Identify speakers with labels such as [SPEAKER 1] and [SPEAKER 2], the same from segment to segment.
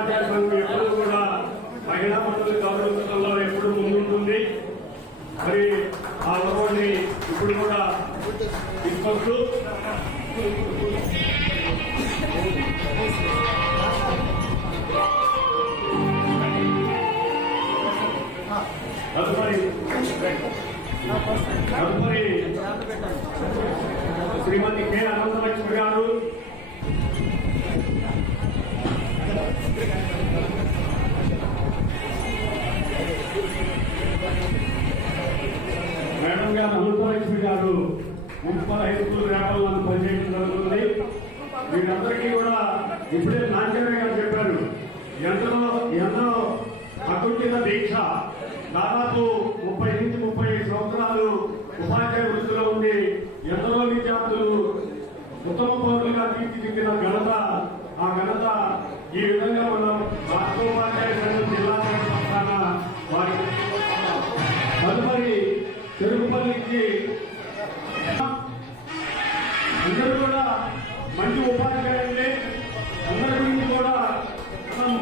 [SPEAKER 1] రాష్ట్రోపాధ్యాయ సంఘం ఎప్పుడు కూడా మహిళా మండలి గౌరవించడంలో ఎప్పుడు ముందుంటుంది. మరి ఆ అలవాటుని ఇప్పుడు కూడా తీసుకొస్తూ తదుపరి తదుపరి శ్రీమతి కె అనంతలక్ష్మి గారు మేడం గారు అనంతలక్ష్మి గారు మున్సిపల్ హై స్కూల్ పనిచేయడం జరుగుతుంది. మీరందరికీ కూడా ఇప్పుడే నాంజనే గారు చెప్పారు ఎంతో ఎంతో అకుంఠిత దీక్ష. దాదాపు ముప్పై నుంచి ముప్పై సంవత్సరాలు ఉపాధ్యాయ వృత్తిలో ఉండి ఎందరో విద్యార్థులు ఉత్తమ పౌరులుగా తీర్చిదిద్దిన ఘనత ఆ ఘనత ఈ విధంగా మనం రాష్ట్ర ఉపాధ్యాయ జిల్లా శాఖ పక్షాన తదుపరి చెరుకుపల్లికి అందరూ కూడా మంచి ఉపాధ్యాయులే అందరి గురించి కూడా మనం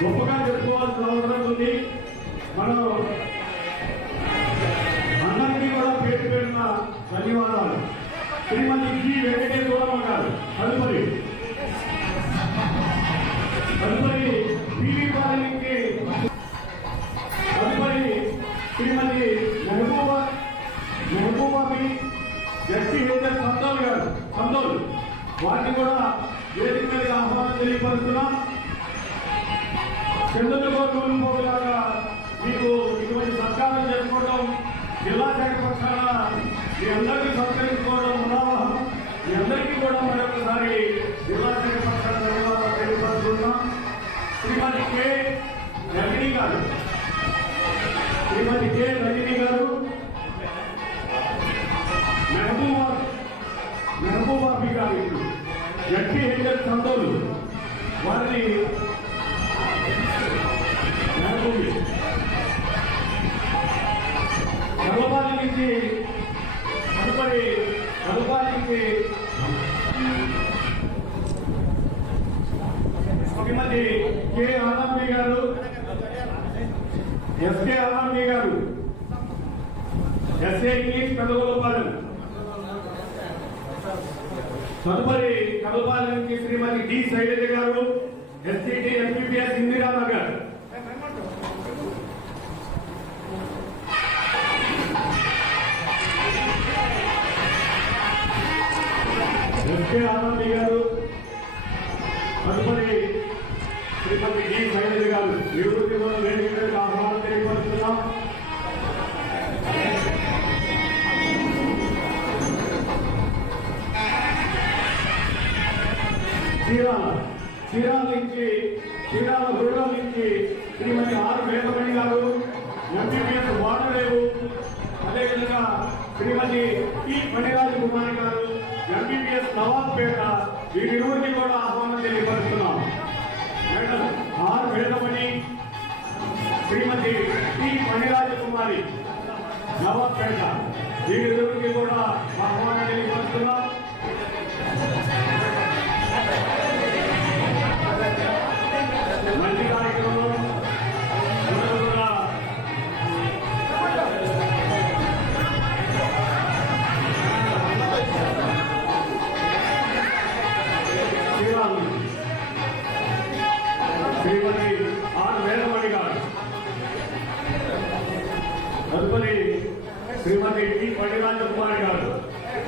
[SPEAKER 1] గొప్పగా చెప్పుకోవాల్సిన అవసరం ఉంది. మనం అందరికీ కూడా పేరు పేరున ధన్యవాదాలు. శ్రీమతి జీ వెంకటేశ్వరరావు గారు తదుపరి శ్రీమతి మెహబూబా మెహబూబాబి జడ్పీ హెచ్ఎస్ సంతోల్ గారు. సంతోల్ వారిని కూడా వేదిక మీద ఆహ్వానం తెలియపరుస్తున్నా. చంద్రబాబు పోలాగా మీకు ఇటువంటి సత్కారం చేసుకోవడం జిల్లా శాఖ పక్షాన మీ అందరికీ సత్కరించుకోవడం ఉదాహరణ. మీ అందరికీ కూడా మరొకసారి జిల్లా శాఖ పక్షాన ధన్యవాదాలు తెలియపరుస్తున్నాం. శ్రీమతి కే. రజనీ గారు. శ్రీమతి కె. రజనీ గారు మెహబూబా మెహబూబాబి గారి ఎట్టి హెచ్ఎస్ సంతోలు వారిని మెహబూబి. కలపాలి నుంచి తదుపరి కలపాలికి శ్రీమతి కె. ఆనంది గారు. ఎస్కే ఆనంది గారు. ఎస్ఏ ఇంగ్లీష్ పెదగోపాలెం తదుపరి కలపాలెంకి శ్రీమతి డి శైలజ గారు SCT MPPS Indiranagar SK Anandi గారు. తదుపరి శ్రీమతి డి శైలజ గారు. నివృత్తి నుంచి చీరాల రూరల్ నుంచి శ్రీమతి ఆర్ వేదమణి గారు ఎంపీపీఎస్ వాడలేవు అదేవిధంగా శ్రీమతి టి మణిరాజు కుమారి గారు ఎంపీపీఎస్ నవాబ్పేట వీరిరువురిని కూడా ఆహ్వానం తెలియపరుస్తున్నాం. Madam R Vedamani Shrimati T Maniraju Kumari Nawabpet వీరిరువురికి కూడా ఆహ్వానం తెలియపరుస్తున్నాం. తదుపరి శ్రీమతి టి. పడిరాజ కుమారి గారు.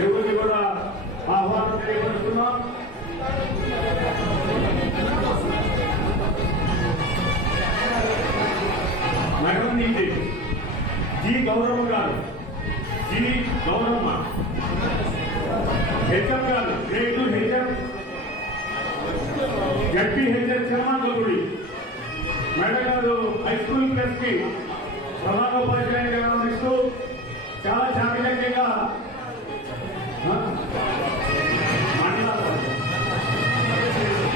[SPEAKER 1] ఎవరికి కూడా ఆహ్వానం తెలియపరుస్తున్నాం. నగరం నుంచి జి. గౌరవ గారు. జి. గౌరమ్మ. హెచ్ఎం గారు. Grade HM. జడ్పీ హెచ్ఎం చర్మాంగుడి మేడం గారు హై స్కూల్ ప్రెస్కి ప్రధానోపాధ్యాయులుగా వ్యవహరిస్తూ చాలా చాకచక్యంగా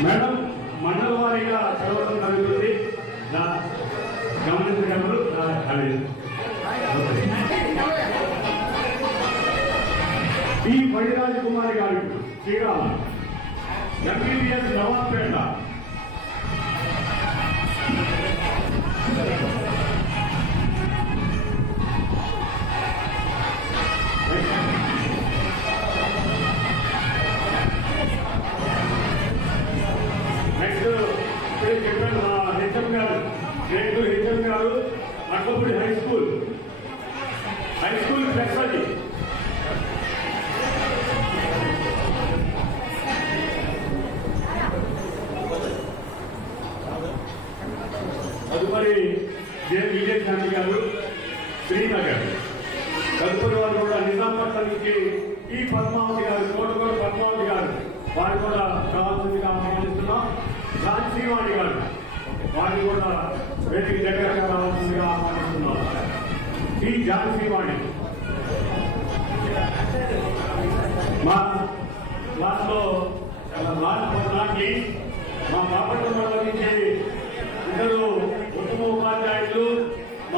[SPEAKER 1] మేడం మండల వారీగా చదవడం జరుగుతుంది. గమనించగలరు ఈ బడిరాజ కుమారి గారు శ్రీరామ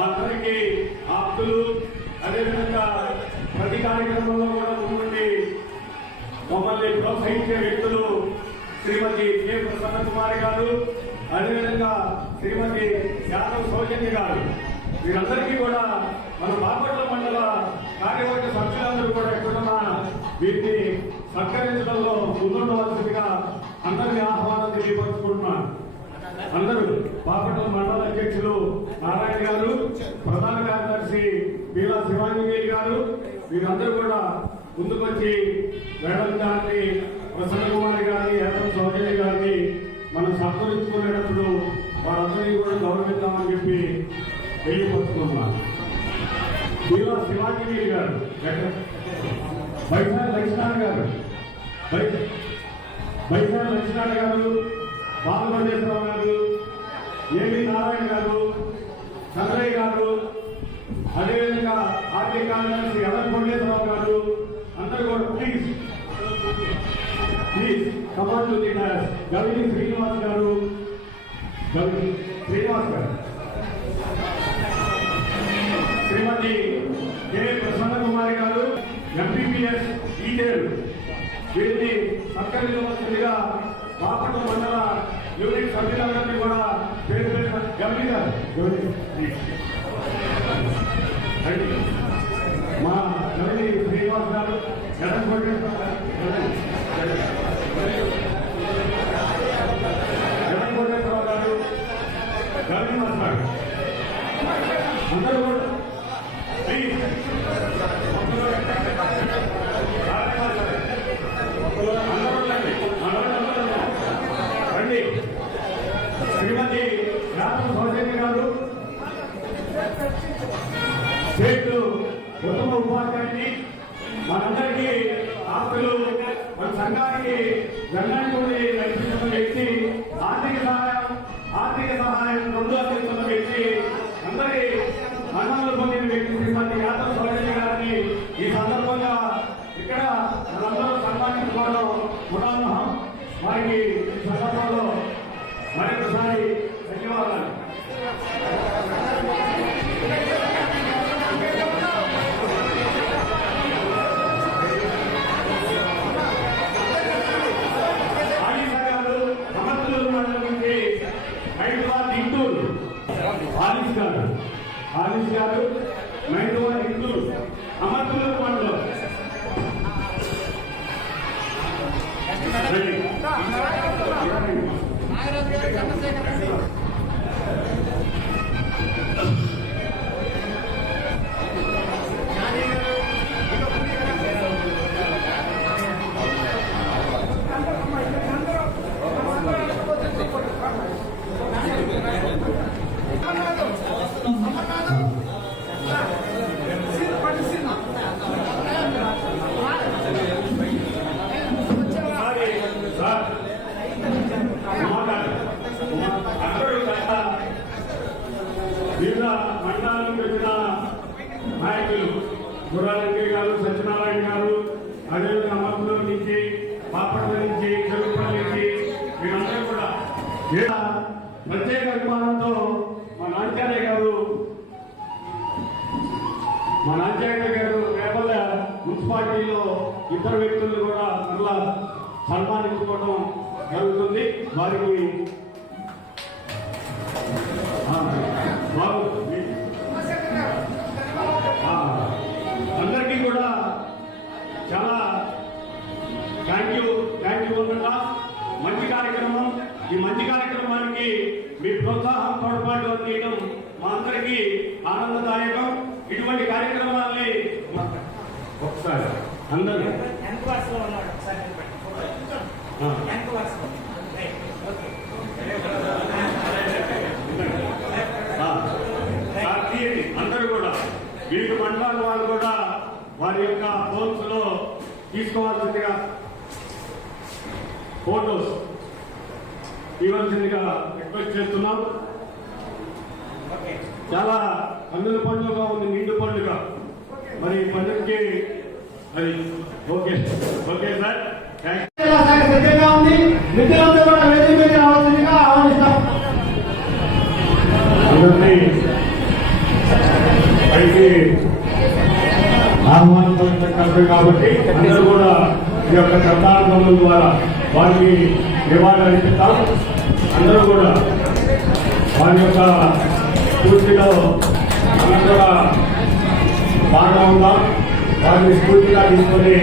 [SPEAKER 1] మా అందరికీ ఆప్తులు అదేవిధంగా ప్రతి కార్యక్రమంలో కూడా ముందుండి మమ్మల్ని ప్రోత్సహించే వ్యక్తులు శ్రీమతి కే. ప్రసన్న కుమారి గారు అదేవిధంగా శ్రీమతి యాదవ్ సౌజన్య గారు. వీరందరికీ కూడా మన బాపట్ల మండల కార్యవర్గ సభ్యులందరూ కూడా ఎక్కడున్నా వీటిని సత్కరించడంలో ముందుండవలసిందిగా అందరినీ ఆహ్వానం తెలియపరుచుకుంటున్నాను. అందరూ బాపట్ల మండల అధ్యక్షులు నారాయణ గారు ప్రధాన కార్యదర్శి బీలా శివాంజనేయులు గారు వీరందరూ కూడా ముందుకొచ్చి మేడం గారిని ప్రసన్న కుమార్ గారిని ఏతం సౌజన్య గారిని మనం సత్కరించుకునేటప్పుడు వారందరినీ కూడా గౌరవిద్దామని చెప్పి తెలియపరుచుకున్నాను బీలా శివాంజనేయులు గారు వైశాఖ లక్ష్మణ్ గారు బైసా వైశాఖ లక్ష్మణ్ గారు బాలమల్లేశ్వరరావు గారు ఏవి నారాయణ గారు చంద్రయ్య గారు అదేవిధంగా ఆర్థిక కార్యదర్శి ఎర్ర కొండేశ్వరరావు గారు అందరూ కూడా please please command to the Gavini Srinivas గారు గవిని శ్రీనివాస్ గారు. శ్రీమతి కె. ప్రసన్న కుమారి గారు ఎంపీపీఎస్ ఈడేరు వీరిని సత్కరించవలసిందిగా బాపట్ల మండల యూనిట్ సభ్యులందరినీ కూడా మా గమని శ్రీనివాస్ గారు జగన్ జగన్ కోటేశ్వరరావు గారు అందరూ కూడా ఆలీసా గారు సమర్థులు గారు ప్రత్యేక అభిమానంతో మా నాంచార్య గారు మా నాంచార్య గారు రేపల్ల మున్సిపాలిటీలో ఇద్దరు వ్యక్తులు కూడా మరలా సన్మానించుకోవడం జరుగుతుంది. వారికి అందరికీ కూడా చాలా థ్యాంక్ యూ థ్యాంక్ యూ మంచి కార్యక్రమం. ఈ మంచి కార్యక్రమం మీ ప్రోత్సాహం తోడ్పాటు అందించడం మా అందరికీ ఆనందదాయకం. ఇటువంటి కార్యక్రమాల్ని ఒకసారి అందరూ. అందరూ కూడా వివిధ మండలాల వాళ్ళు కూడా వారి యొక్క ఫోన్స్లో తీసుకోవాల్సిందిగా ఫోటోస్ ఇవ్వాల్సిందిగా రిక్వెస్ట్ చేస్తున్నాం. చాలా కన్నుల పండుగ ఉంది నిండు పండుగ. మరి ఈ పండుగకి అది ఓకే ఓకే సార్.
[SPEAKER 2] ఉంది. మిత్రులందరూ కూడా వేదిక మీద రావాల్సిందిగా ఆహ్వానిస్తాం.
[SPEAKER 1] అందరినీ పైకి ఆహ్వానించారు కాబట్టి అందరూ కూడా ఈ యొక్క శ్రద్ధార్థముల ద్వారా వారికి నివాళులు అర్పిస్తాం అందరూ కూడా వారి యొక్క స్ఫూర్తిలో మనం కూడా బాగా ఉందాం? వారిని స్ఫూర్తిగా తీసుకొని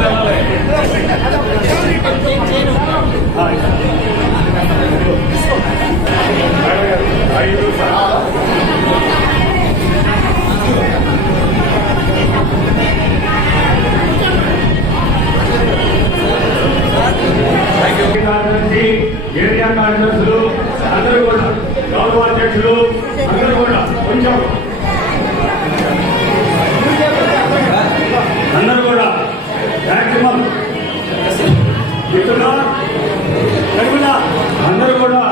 [SPEAKER 2] కామ్రేడ్!
[SPEAKER 1] ఏరియా కార్యదర్శులు అందరూ కూడా గౌరవ అధ్యక్షులు అందరూ కూడా కొంచెం అందరూ కూడా మ్యాక్సిమం మిత్రులా కడుగులా అందరూ కూడా.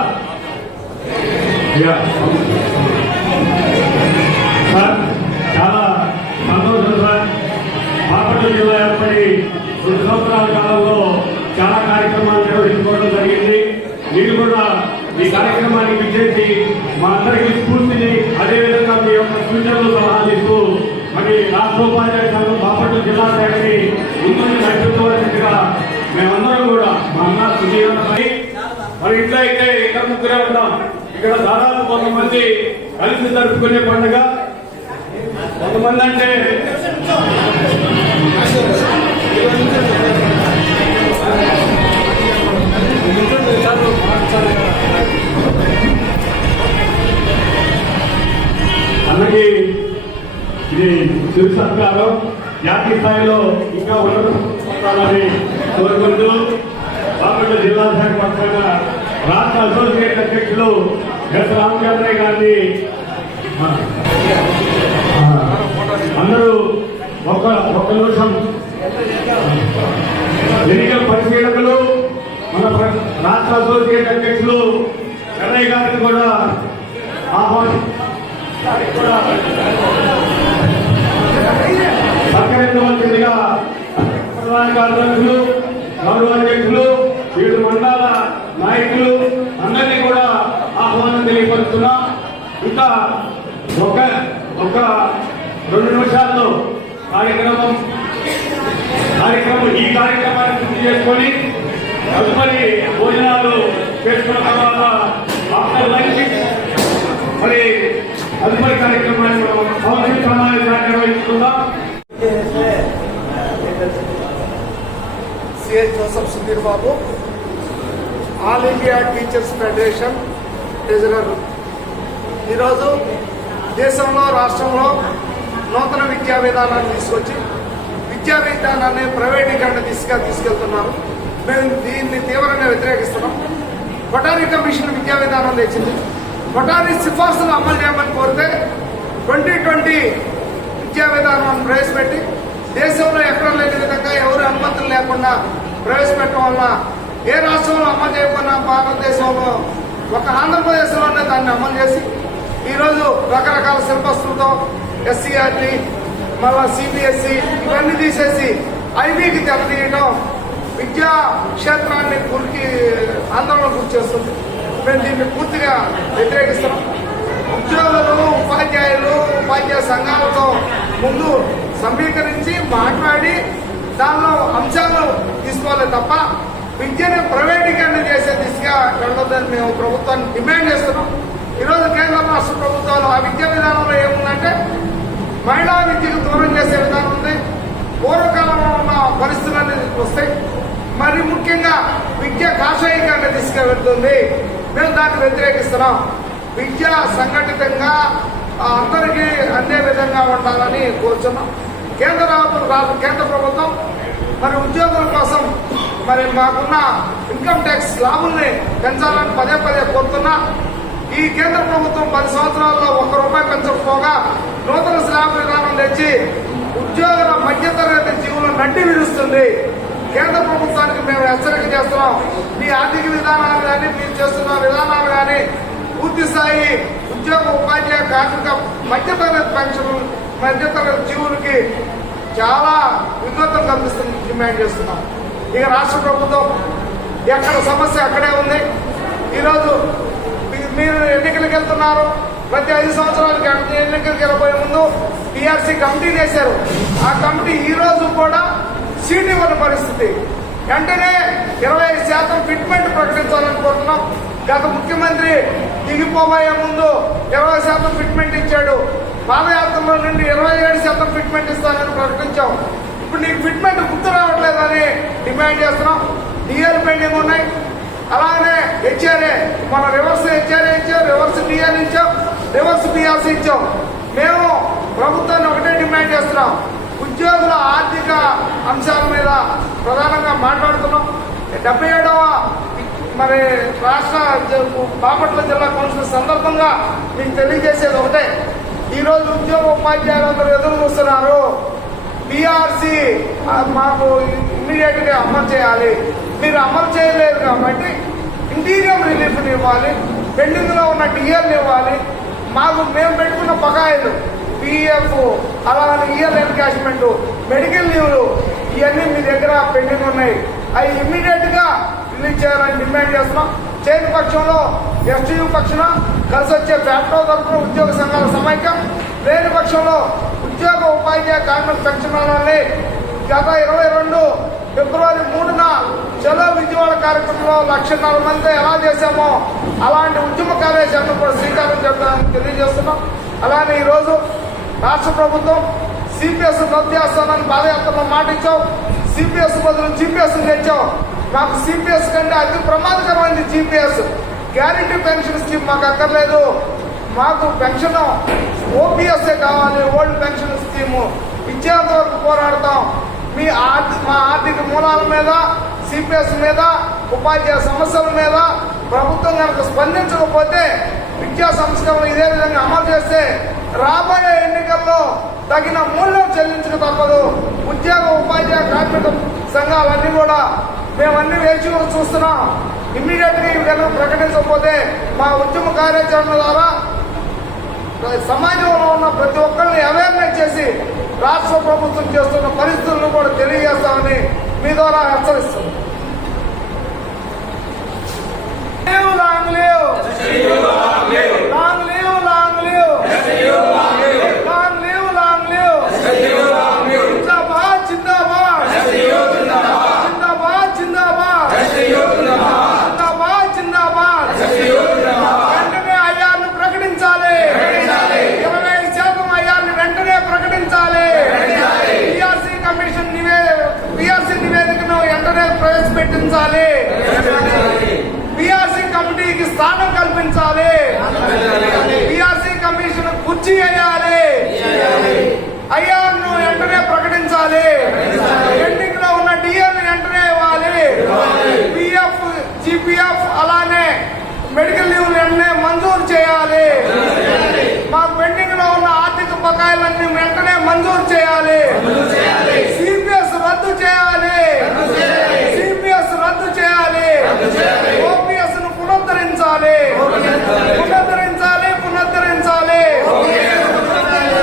[SPEAKER 1] యా. సార్ చాలా సంతోషం సార్. బాపట్ల జిల్లా ఏర్పడి రెండు సంవత్సరాల కాలంలో చాలా కార్యక్రమాలు నిర్వహించుకోవడం జరిగింది. మీరు కూడా ఈ కార్యక్రమానికి విచ్చేసి మా అందరికీ స్ఫూర్తిని అదేవిధంగా మీ యొక్క సూచనలు సలహాలు ఇస్తూ మరి రాష్ట్ర ఉపాధ్యాయ సంఘం బాపట్ల జిల్లా శాఖని ముందు నడిపించవలసిందిగా మేమందరం కూడా మా అన్న సుజీవనపై మరి ఇంట్లో అయితే ఇక్కడ ముగ్గురే ఉన్నాం. ఇక్కడ దాదాపు కొంతమంది కలిసి జరుపుకునే పండుగ. కొంతమంది అంటే అన్నకి ఇది శివ సత్కారం. జాతీయ స్థాయిలో ఇంకా ఉన్నత కోరుకుంటూ బాపట్ల జిల్లా శాఖ పక్షాన రాష్ట్ర అసోసియేట్ అధ్యక్షులు ఎస్ రామచంద్రయ్య గారిని. అందరూ ఒక్క ఒక్క నిమిషం. ఎన్నికల పరిశీలకులు మన రాష్ట్ర అసోసియేట్ అధ్యక్షులు చెన్నయ్య గారిని కూడా ఆహ్వానం సహకరించవలసిందిగా ప్రధాన కార్యదర్శులు గౌరవ అధ్యక్షులు వివిధ మండల నాయకులు అందరినీ కూడా ఆహ్వానం తెలియపరుస్తున్నా ఇంకా ఒక ఒక రెండు నిమిషాల్లో కార్యక్రమం కార్యక్రమం ఈ కార్యక్రమాన్ని పూర్తి చేసుకొని తదుపరి భోజనాలు చేసుకున్న తర్వాత ఆఫ్టర్ లంచ్ మరి తదుపరి కార్యక్రమాన్ని మనం కౌన్సిల్ సమావేశాన్ని నిర్వహించుకుందాం.
[SPEAKER 3] CS Joseph Sudheer Babu all India teachers federation treasurer ఈరోజు దేశంలో రాష్ట్రంలో నూతన విద్యా విధానాన్ని తీసుకొచ్చి విద్యా విధానాన్ని ప్రైవేటీకరణ దిశగా తీసుకెళ్తున్నారు. మేము దీన్ని తీవ్రంగా వ్యతిరేకిస్తున్నాం. కొటారి కమిషన్ విద్యా విధానం తెచ్చింది. కొటారి సిఫార్సులు అమలు చేయమని కోరితే ట్వంటీ ట్వంటీ విద్యా విధానాన్ని ప్రవేశపెట్టి దేశంలో ఎక్కడ లేని విధంగా ఎవరు అనుమతులు లేకుండా ప్రవేశపెట్టడం వల్ల ఏ రాష్ట్రంలో అమలు చేయకుండా భారతదేశంలో ఒక ఆంధ్రప్రదేశ్లోనే దాన్ని అమలు చేసి ఈరోజు రకరకాల సిలబస్లతో ఎస్సీఆర్టీ మళ్ళా సిబిఎస్ఈ ఇవన్నీ తీసేసి ఐబీకి దెబ్బతీయడం విద్యా క్షేత్రాన్ని కురికి వస్తుంది మేము దీన్ని పూర్తిగా వ్యతిరేకిస్తున్నాం. ఉద్యోగులు ఉపాధ్యాయులు ఉపాధ్యాయ సంఘాలతో ముందు సమీకరించి మాట్లాడి దానిలో అంశాలు తీసుకోవాలి తప్ప విద్యను ప్రైవేటీకరణ చేసే దిశగా వెళ్ళొద్దని మేము ప్రభుత్వాన్ని డిమాండ్ చేస్తున్నాం. ఈరోజు కేంద్ర రాష్ట్ర ప్రభుత్వాలు ఆ విద్యా విధానంలో ఏముందంటే మహిళా విద్యకు దూరం చేసే విధానం ఉంది. పూర్వకాలంలో ఉన్న పరిస్థితులన్నీ వస్తాయి మరి ముఖ్యంగా విద్య కాషాయీకరణ దిశగా మేము దాన్ని వ్యతిరేకిస్తున్నాం. విద్య సంఘటితంగా అందరికీ అందే విధంగా ఉండాలని కోరుచున్నాం. కేంద్ర రా- కేంద్ర ప్రభుత్వం మరి ఉద్యోగుల కోసం మరి మాకున్న ఇన్కమ్ ట్యాక్స్ లాభుల్ని పెంచాలని పదే పదే కోరుతున్నా. ఈ కేంద్ర ప్రభుత్వం పది సంవత్సరాల్లో ఒక్క రూపాయి పెంచకపోగా నూతన స్లాబ్ విధానం తెచ్చి ఉద్యోగుల మధ్యతరగతి జీవులు నడ్డి విడుస్తుంది. కేంద్ర ప్రభుత్వానికి మేము హెచ్చరిక చేస్తున్నాం. మీ ఆర్థిక విధానాలు కానీ మీరు చేస్తున్న విధానాలు కానీ పూర్తి స్థాయి ఉద్యోగ ఉపాధ్యాయ కార్మిక మధ్యతరగతి పెన్షన్ మధ్యతరగతి జీవులకి చాలా విఘాతం కల్పిస్తుంది డిమాండ్ చేస్తున్నాం. ఇక రాష్ట్ర ప్రభుత్వం ఎక్కడ సమస్య అక్కడే ఉంది. ఈరోజు మీరు ఎన్నికలకు వెళ్తున్నారు. ప్రతి ఐదు సంవత్సరాలకి ఎన్ని- ఎన్నికలకు వెళ్ళబోయే ముందు టీఆర్సీ కమిటీ చేశారు ఆ కమిటీ ఈ రోజు కూడా సీట్ ఇవ్వని పరిస్థితి. వెంటనే ఇరవై ఐదు శాతం ఫిట్మెంట్ ప్రకటించాలని కోరుతున్నాం. గత ముఖ్యమంత్రి దిగిపోబోయే ముందు ఇరవై శాతం ఫిట్మెంట్ ఇచ్చాడు. పాదయాత్రలో నుండి ఇరవై ఏడు శాతం ఫిట్మెంట్ ఇస్తానని ప్రకటించాం. ఇప్పుడు నీకు ఫిట్మెంట్ గుర్తు రావట్లేదని డిమాండ్ చేస్తున్నాం. డిఎల్ పెండింగ్ ఉన్నాయి. అలానే హెచ్ఆర్ఏ మన రివర్స్ హెచ్ఆర్ఏ ఇచ్చాం రివర్స్ డిఆర్ ఇచ్చాం రివర్స్ బిఆర్సీ ఇచ్చాం. మేము ప్రభుత్వాన్ని ఒకటే డిమాండ్ చేస్తున్నాం. ఉద్యోగుల ఆర్థిక అంశాల మీద ప్రధానంగా మాట్లాడుతున్నాం. డెబ్బై ఏడవ మరి రాష్ట్ర బాపట్ల జిల్లా కౌన్సిల్ సందర్భంగా మీకు తెలియజేసేది ఒకటే. ఈరోజు ఉద్యోగ ఉపాధ్యాయులందరూ ఎదురు చూస్తున్నారు. బీఆర్సీ మాకు ఇమ్మీడియట్గా అమలు చేయాలి. మీరు అమలు చేయలేరు కాబట్టి ఇంటీరియం రిలీఫ్ని ఇవ్వాలి పెండింగ్లో ఉన్న డిఎల్ ఇవ్వాలి. మాకు మేము పెట్టుకున్న బకాయిలు పిఎఫ్ అలానే ఇయర్ ఎన్కాష్మెంట్ మెడికల్ లీవ్లు ఇవన్నీ మీ దగ్గర పెండింగ్ ఉన్నాయి. అవి ఇమ్మీడియట్గా రిలీజ్ చేయాలని డిమాండ్ చేస్తున్నాం. చేయని పక్షంలో ఎస్టీయూ పక్షాన కలిసి వచ్చే ఫ్యాక్టో తరఫున ఉద్యోగ సంఘాల సమైక్యం లేని పక్షంలో ఉద్యోగ ఉపాధ్యాయ కార్మిక పెన్షన్లని గత ఇరవై రెండు ఫిబ్రవరి మూడున చలో విజయవాడ కార్యక్రమంలో లక్షన్నర మంది ఎలా చేశామో అలాంటి ఉద్యమ కార్యాచరణ కూడా శ్రీకారం చుట్టాలని తెలియజేస్తున్నాం. అలానే ఈరోజు రాష్ట్ర ప్రభుత్వం సిపిఎస్ రద్దు చేస్తానని పాదయాత్రలో మాట ఇచ్చాం సిపిఎస్ బదులు జీపీఎస్ తెచ్చాం. మాకు సిపిఎస్ కంటే అతి ప్రమాదకరమైనది జీపీఎస్. గ్యారంటీ పెన్షన్ స్కీమ్ మాకు అక్కర్లేదు. మాకు పెన్షన్ ఓపీఎస్ఏ కావాలి ఓల్డ్ పెన్షన్ స్కీము. ఇచ్చేంత వరకు పోరాడతాం. మీ ఆర్థిక మా ఆర్థిక మూలాల మీద సిపిఎస్ మీద ఉపాధ్యాయ సమస్యల మీద ప్రభుత్వం కనుక స్పందించకపోతే విద్యా సంస్కరణ ఇదే విధంగా అమలు చేస్తే రాబోయే ఎన్నికల్లో తగిన మూల్యం చెల్లించక తప్పదు. ఉద్యోగ ఉపాధ్యాయ కార్మిక సంఘాలన్నీ కూడా మేమన్నీ వేచి చూస్తున్నాం. ఇమ్మీడియట్గా ఇవి కనుక ప్రకటించకపోతే మా ఉద్యమ కార్యాచరణ ద్వారా సమాజంలో ఉన్న ప్రతి రాష్ట్ర ప్రభుత్వం చేస్తున్న పరిస్థితులను కూడా తెలియజేస్తామని మీ ద్వారా హెచ్చరిస్తుంది లేవు long స్థానం కల్పించాలి. పిఆర్సీ కమిషన్ కుర్చీ వేయాలి.